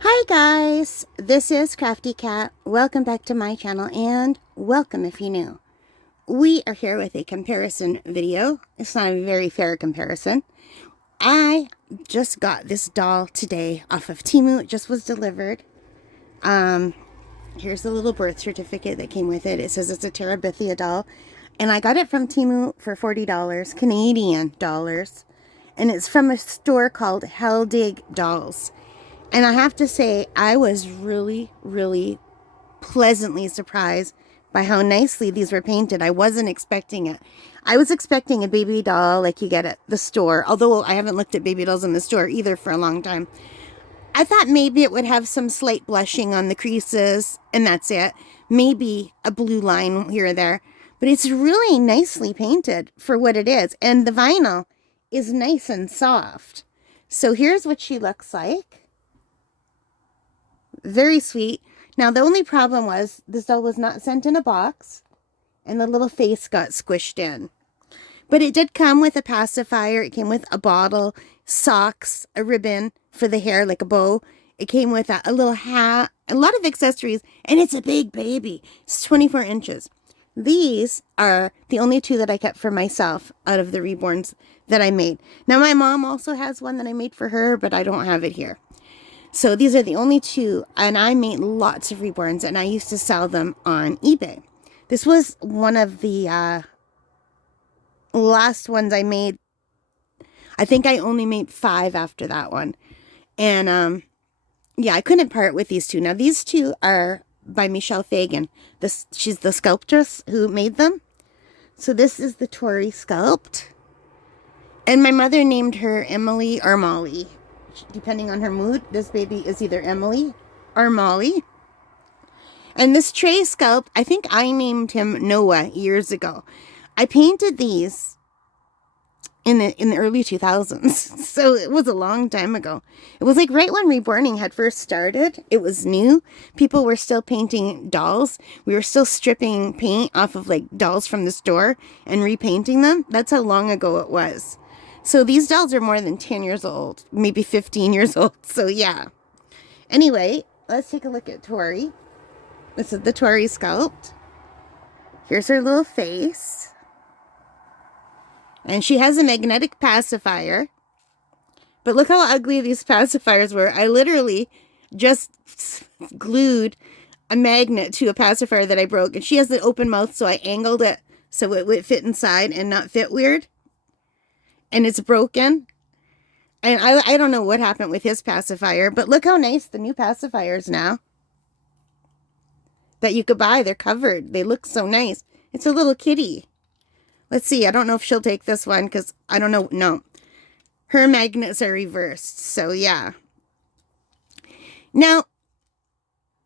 Hi guys, this is Crafty Cat. Welcome back to my channel and welcome if you're new. We are here with a comparison video. It's not a very fair comparison. I just got this doll today off of Temu. It just was delivered. Here's the little birth certificate that came with it. It says it's a Terabithia doll. And I got it from Temu for $40 Canadian dollars. And it's from a store called Heldig Dolls. And I have to say, I was really, really pleasantly surprised by how nicely these were painted. I wasn't expecting it. I was expecting a baby doll like you get at the store, although I haven't looked at baby dolls in the store either for a long time. I thought maybe it would have some slight blushing on the creases, and that's it. Maybe a blue line here or there. But it's really nicely painted for what it is. And the vinyl is nice and soft. So here's what she looks like. Very sweet. Now, the only problem was this doll was not sent in a box, and the little face got squished in. But it did come with a pacifier. It came with a bottle, socks, a ribbon for the hair, like a bow. It came with a little hat, a lot of accessories, and it's a big baby. It's 24 inches. These are the only two that I kept for myself out of the Reborns that I made. Now, my mom also has one that I made for her, but I don't have it here. So these are the only two, and I made lots of Reborns, and I used to sell them on eBay. This was one of the last ones I made. I think I only made 5 after that one. And yeah, I couldn't part with these two. Now, these two are by Michelle Fagan. She's the sculptress who made them. So this is the Tory sculpt. And my mother named her Emily or Molly. Depending on her mood, this baby is either Emily or Molly. And this Trey sculpt, I think I named him Noah years ago. I painted these in the early 2000s, so it was a long time ago. It was like right when reborning had first started. It was new. People were still painting dolls. We were still stripping paint off of like dolls from the store and repainting them. That's how long ago it was. So these dolls are more than 10 years old, maybe 15 years old. So yeah. Anyway, let's take a look at Tory. This is the Tory sculpt. Here's her little face. And she has a magnetic pacifier. But look how ugly these pacifiers were. I literally just glued a magnet to a pacifier that I broke. And she has the open mouth, so I angled it so it would fit inside and not fit weird. And it's broken. And I don't know what happened with his pacifier, but look how nice the new pacifiers now that you could buy. They're covered. They look so nice. It's a little kitty. Let's see. I don't know if she'll take this one because I don't know. No. Her magnets are reversed. So yeah. Now,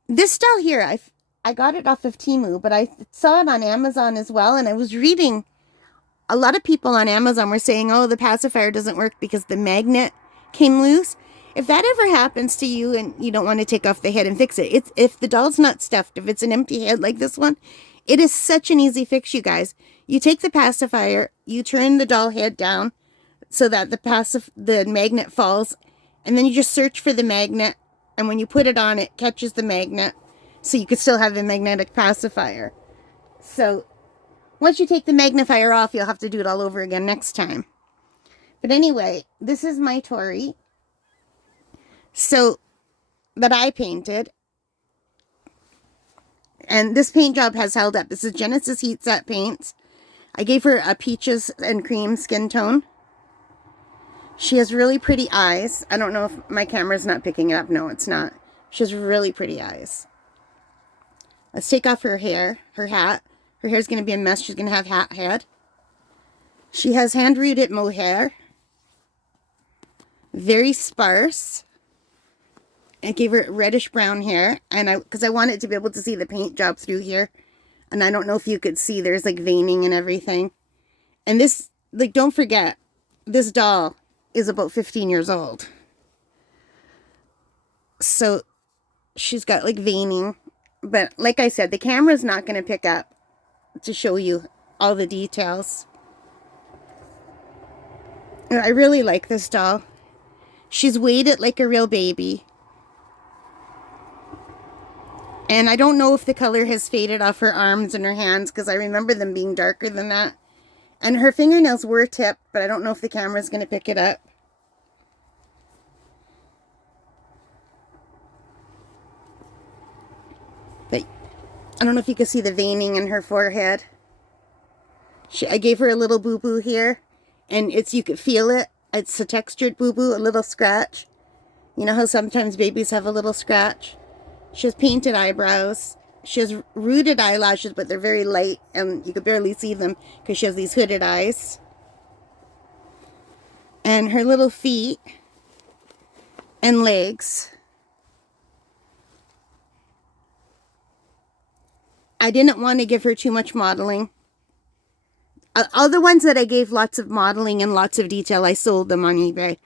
this doll here, I got it off of Temu, but I saw it on Amazon as well. And I was reading. A lot of people on Amazon were saying, oh, the pacifier doesn't work because the magnet came loose. If that ever happens to you and you don't want to take off the head and fix it, if the doll's not stuffed, if it's an empty head like this one, it is such an easy fix, you guys. You take the pacifier, you turn the doll head down so that the magnet falls, and then you just search for the magnet, and when you put it on, it catches the magnet, so you could still have the magnetic pacifier. So once you take the magnifier off, you'll have to do it all over again next time. But anyway, this is my Tory. So, that I painted. And this paint job has held up. This is Genesis Heat Set Paints. I gave her a peaches and cream skin tone. She has really pretty eyes. I don't know if my camera's not picking it up. No, it's not. She has really pretty eyes. Let's take off her hair, her hat. Her hair's going to be a mess. She's going to have hat head. She has hand-rooted mohair. Very sparse. I gave her reddish brown hair. And because I wanted to be able to see the paint job through here. And I don't know if you could see. There's like veining and everything. And this, like, don't forget, this doll is about 15 years old. So she's got like veining. But like I said, the camera's not going to pick up to show you all the details. I really like this doll. She's weighted like a real baby. And I don't know if the color has faded off her arms and her hands because I remember them being darker than that. And her fingernails were tipped, but I don't know if the camera's going to pick it up. But I don't know if you can see the veining in her forehead. I gave her a little boo-boo here, and you could feel it. It's a textured boo-boo, a little scratch. You know how sometimes babies have a little scratch? She has painted eyebrows. She has rooted eyelashes, but they're very light, and you could barely see them because she has these hooded eyes. And her little feet and legs. I didn't want to give her too much modeling. All the ones that I gave lots of modeling and lots of detail, I sold them on eBay.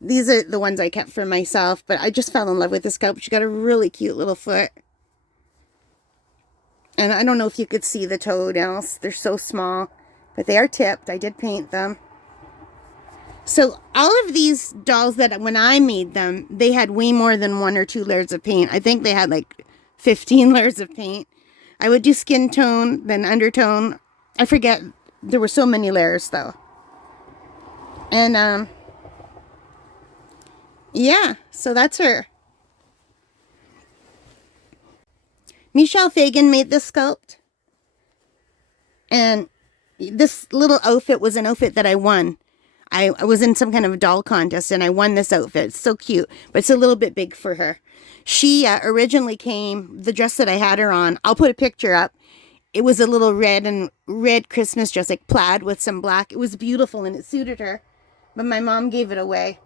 These are the ones I kept for myself, but I just fell in love with this sculpt. She got a really cute little foot. And I don't know if you could see the toenails. They're so small, but they are tipped. I did paint them. So all of these dolls that when I made them, they had way more than 1 or 2 layers of paint. I think they had like 15 layers of paint. I would do skin tone, then undertone. I forget. There were so many layers though. And yeah, so that's her. Michelle Fagan made this sculpt. And this little outfit was an outfit that I won. I was in some kind of doll contest and I won this outfit. It's so cute, but it's a little bit big for her. She originally came, the dress that I had her on, I'll put a picture up. It was a little red Christmas dress, like plaid with some black. It was beautiful and it suited her, but my mom gave it away.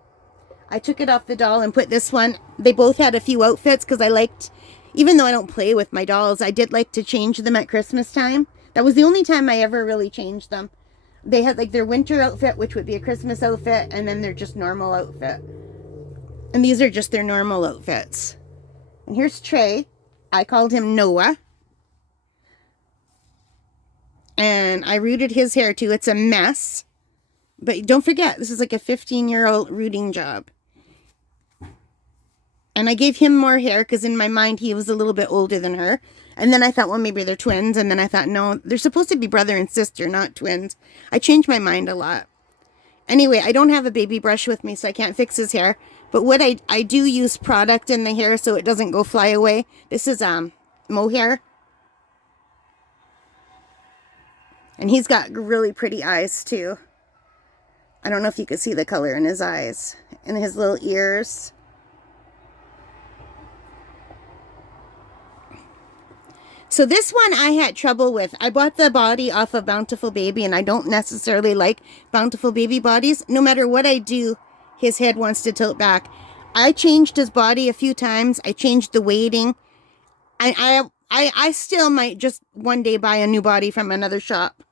I took it off the doll and put this one. They both had a few outfits because I liked, even though I don't play with my dolls, I did like to change them at Christmas time. That was the only time I ever really changed them. They had like their winter outfit, which would be a Christmas outfit, and then their just normal outfit. And these are just their normal outfits. And here's Trey. I called him Noah. And I rooted his hair too. It's a mess. But don't forget, this is like a 15-year-old rooting job. And I gave him more hair because in my mind he was a little bit older than her. And then I thought, well, maybe they're twins. And then I thought, no, they're supposed to be brother and sister, not twins. I changed my mind a lot. Anyway, I don't have a baby brush with me, so I can't fix his hair. But what I do use product in the hair so it doesn't go fly away. This is mohair. And he's got really pretty eyes, too. I don't know if you could see the color in his eyes. And his little ears. So this one I had trouble with. I bought the body off of Bountiful Baby, and I don't necessarily like Bountiful Baby bodies. No matter what I do, his head wants to tilt back. I changed his body a few times. I changed the weighting. I still might just one day buy a new body from another shop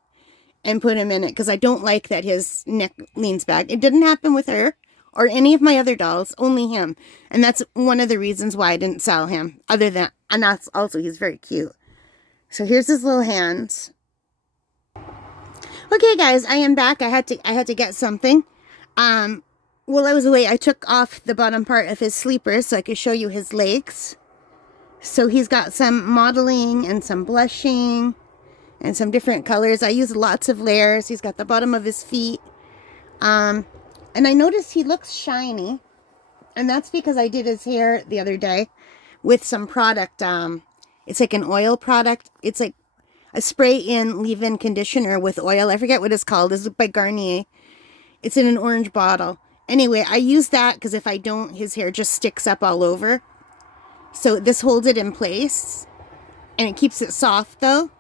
and put him in it because I don't like that his neck leans back. It didn't happen with her or any of my other dolls, only him. And that's one of the reasons why I didn't sell him. Other than, and that's also, he's very cute. So here's his little hands. Okay, guys, I am back. I had to get something. While I was away, I took off the bottom part of his sleepers so I could show you his legs. So he's got some modeling and some blushing and some different colors. I used lots of layers. He's got the bottom of his feet. And I noticed he looks shiny. And that's because I did his hair the other day with some product. It's like an oil product. It's like a spray-in leave-in conditioner with oil. I forget what it's called. It's by Garnier. It's in an orange bottle. Anyway, I use that because if I don't, his hair just sticks up all over. So this holds it in place. And it keeps it soft, though.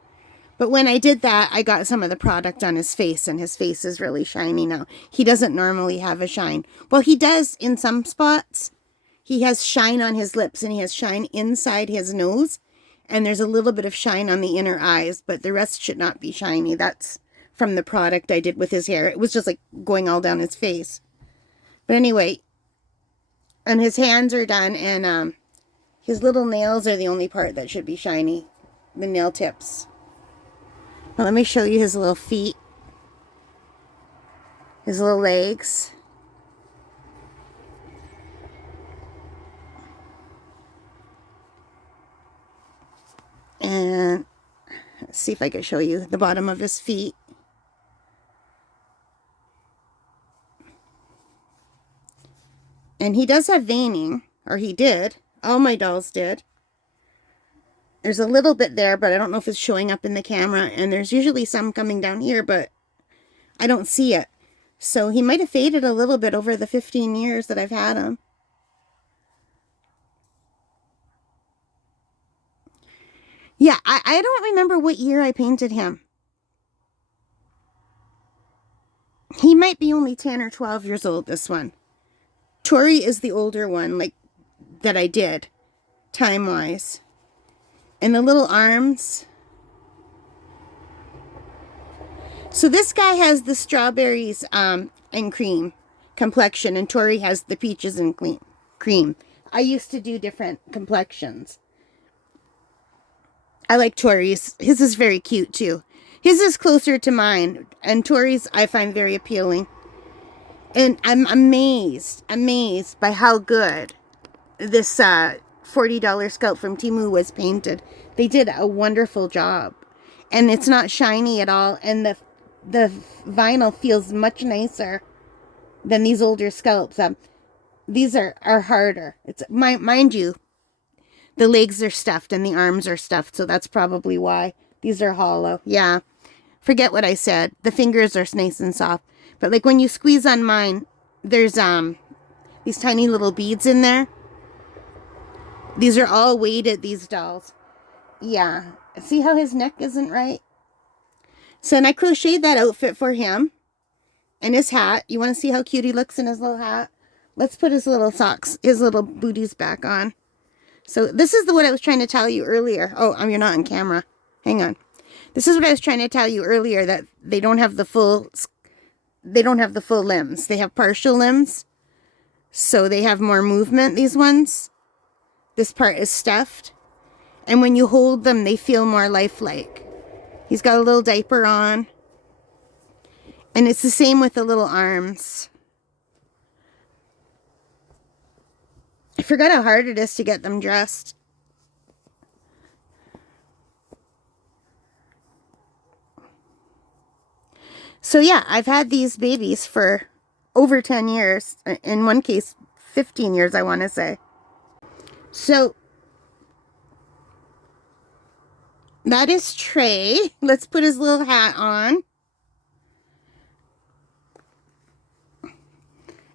But when I did that, I got some of the product on his face. And his face is really shiny now. He doesn't normally have a shine. Well, he does in some spots. He has shine on his lips. And he has shine inside his nose. And there's a little bit of shine on the inner eyes, but the rest should not be shiny. That's from the product I did with his hair. It was just like going all down his face. But anyway, and his hands are done, and his little nails are the only part that should be shiny. The nail tips. Well, let me show you his little feet. His little legs. Let's see if I can show you the bottom of his feet. And he does have veining, or he did. All my dolls did. There's a little bit there, but I don't know if it's showing up in the camera. And there's usually some coming down here, but I don't see it. So he might have faded a little bit over the 15 years that I've had him. Yeah, I don't remember what year I painted him. He might be only 10 or 12 years old, this one. Tory is the older one, like, that I did, time-wise. And the little arms. So this guy has the strawberries and cream complexion, and Tory has the peaches and cream. I used to do different complexions. I like Tory's. His is very cute, too. His is closer to mine, and Tory's I find very appealing. And I'm amazed by how good this $40 sculpt from Temu was painted. They did a wonderful job. And it's not shiny at all, and the vinyl feels much nicer than these older sculpts. These are harder. It's mind you, the legs are stuffed and the arms are stuffed, so that's probably why. These are hollow. Yeah. Forget what I said. The fingers are nice and soft. But like when you squeeze on mine, there's these tiny little beads in there. These are all weighted, these dolls. Yeah. See how his neck isn't right? So, and I crocheted that outfit for him. And his hat. You want to see how cute he looks in his little hat? Let's put his little socks, his little booties back on. So this is what I was trying to tell you earlier. Oh, you're not on camera. Hang on. This is what I was trying to tell you earlier, that they don't have the full limbs. They have partial limbs. So they have more movement, these ones. This part is stuffed. And when you hold them, they feel more lifelike. He's got a little diaper on. And it's the same with the little arms. I forgot how hard it is to get them dressed. So yeah, I've had these babies for over 10 years. In one case, 15 years, I want to say. So that is Trey. Let's put his little hat on.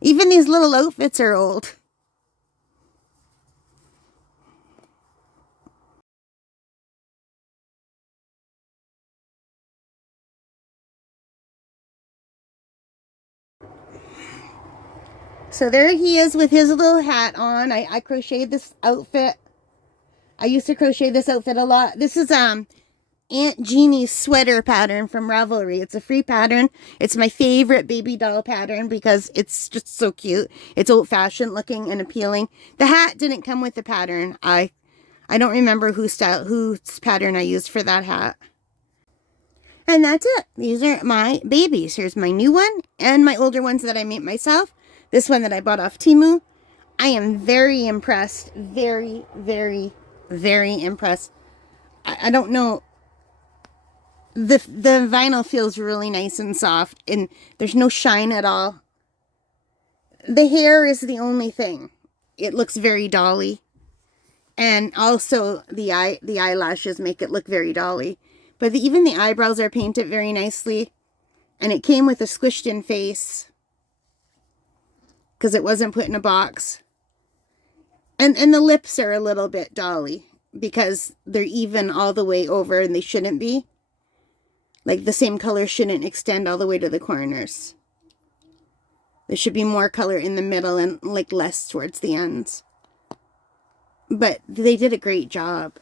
Even these little outfits are old. So there he is with his little hat on. I crocheted this outfit. I used to crochet this outfit a lot. This is Aunt Jeannie's sweater pattern from Ravelry. It's a free pattern. It's my favorite baby doll pattern because it's just so cute. It's old-fashioned looking and appealing. The hat didn't come with the pattern. I don't remember whose pattern I used for that hat. And that's it. These are my babies. Here's my new one and my older ones that I made myself. This one that I bought off Temu. I am very impressed. Very, very, very impressed. I don't know. The vinyl feels really nice and soft. And there's no shine at all. The hair is the only thing. It looks very dolly. And also the eyelashes make it look very dolly. But even the eyebrows are painted very nicely. And it came with a squished in face. Because it wasn't put in a box. And the lips are a little bit dolly. Because they're even all the way over and they shouldn't be. Like the same color shouldn't extend all the way to the corners. There should be more color in the middle and like less towards the ends. But they did a great job.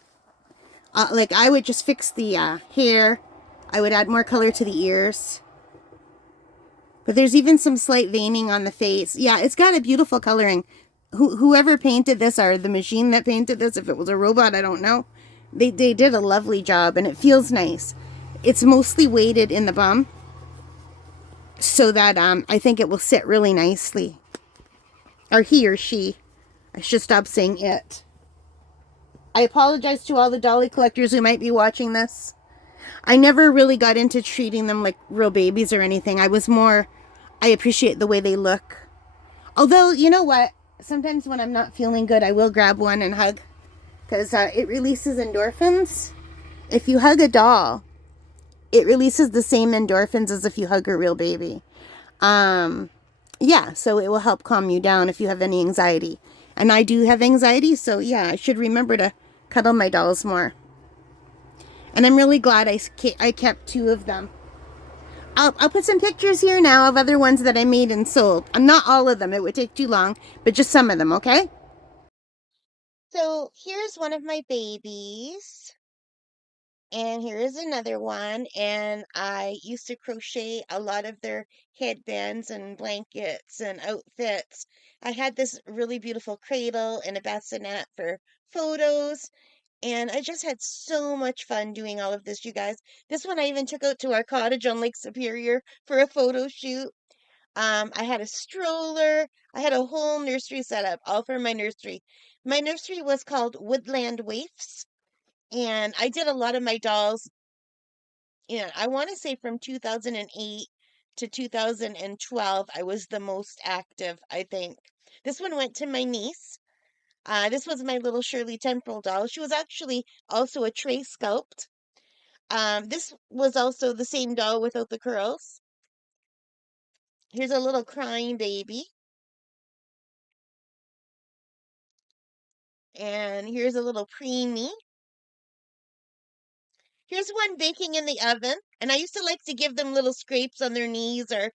Like I would just fix the hair. I would add more color to the ears. But there's even some slight veining on the face. Yeah, it's got a beautiful coloring. Whoever painted this, or the machine that painted this, if it was a robot, I don't know. They did a lovely job, and it feels nice. It's mostly weighted in the bum, so that I think it will sit really nicely. Or he or she. I should stop saying it. I apologize to all the dolly collectors who might be watching this. I never really got into treating them like real babies or anything. I appreciate the way they look. Although, you know what? Sometimes when I'm not feeling good, I will grab one and hug. Because it releases endorphins. If you hug a doll, it releases the same endorphins as if you hug a real baby. Yeah, so it will help calm you down if you have any anxiety. And I do have anxiety, so yeah, I should remember to cuddle my dolls more. And I'm really glad I kept 2 of them. I'll put some pictures here now of other ones that I made and sold. Not all of them, it would take too long, but just some of them, okay? So here's one of my babies. And here is another one. And I used to crochet a lot of their headbands and blankets and outfits. I had this really beautiful cradle and a bassinet for photos. And I just had so much fun doing all of this, you guys. This one I even took out to our cottage on Lake Superior for a photo shoot. I had a stroller. I had a whole nursery set up, all for my nursery. My nursery was called Woodland Waifs. And I did a lot of my dolls, I want to say from 2008 to 2012, I was the most active, I think. This one went to my niece. This was my little Shirley Temple doll. She was actually also a Trey sculpt. This was also the same doll without the curls. Here's a little crying baby. And here's a little preemie. Here's one baking in the oven. And I used to like to give them little scrapes on their knees or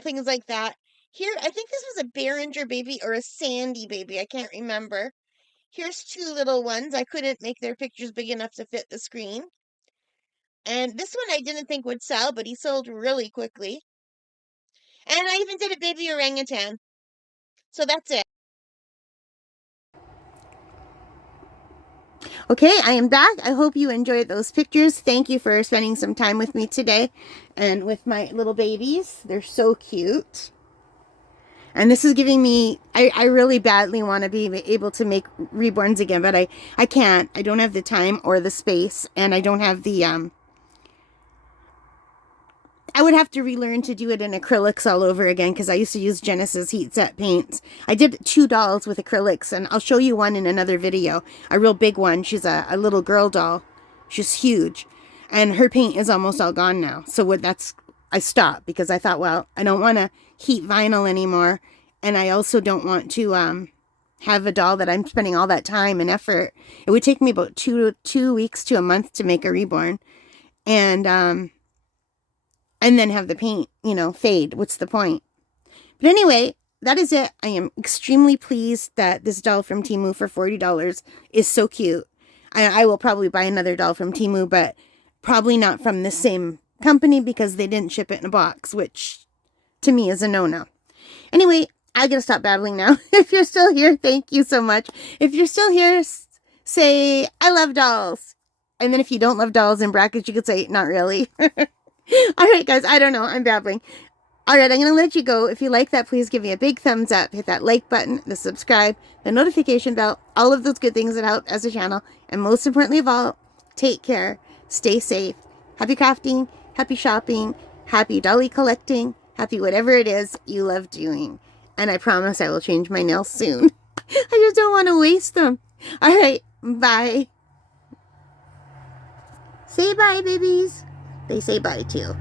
things like that. Here, I think this was a Behringer baby or a Sandy baby. I can't remember. Here's 2 little ones. I couldn't make their pictures big enough to fit the screen. And this one I didn't think would sell, but he sold really quickly. And I even did a baby orangutan. So that's it. Okay, I am back. I hope you enjoyed those pictures. Thank you for spending some time with me today and with my little babies. They're so cute. And this is giving me, I really badly want to be able to make reborns again, but I can't. I don't have the time or the space, and I don't have the, I would have to relearn to do it in acrylics all over again because I used to use Genesis heat set paints. I did 2 dolls with acrylics, and I'll show you one in another video. A real big one. She's a little girl doll. She's huge. And her paint is almost all gone now. So I stopped because I thought, well, I don't want to heat vinyl anymore. And I also don't want to have a doll that I'm spending all that time and effort. It would take me about two weeks to a month to make a reborn. And then have the paint, fade. What's the point? But anyway, that is it. I am extremely pleased that this doll from Temu for $40 is so cute. I will probably buy another doll from Temu, but probably not from the same company because they didn't ship it in a box, which to me is a no-no. Anyway, I gotta stop babbling now. If you're still here, thank you so much. If you're still here, say, I love dolls. And then if you don't love dolls, in brackets, you could say, not really. All right, guys, I don't know. I'm babbling. All right, I'm going to let you go. If you like that, please give me a big thumbs up. Hit that like button, the subscribe, the notification bell, all of those good things that help as a channel. And most importantly of all, take care. Stay safe. Happy crafting. Happy shopping. Happy dolly collecting. Happy whatever it is you love doing. And I promise I will change my nails soon. I just don't want to waste them. All right, bye. Say bye, babies. They say bye, too.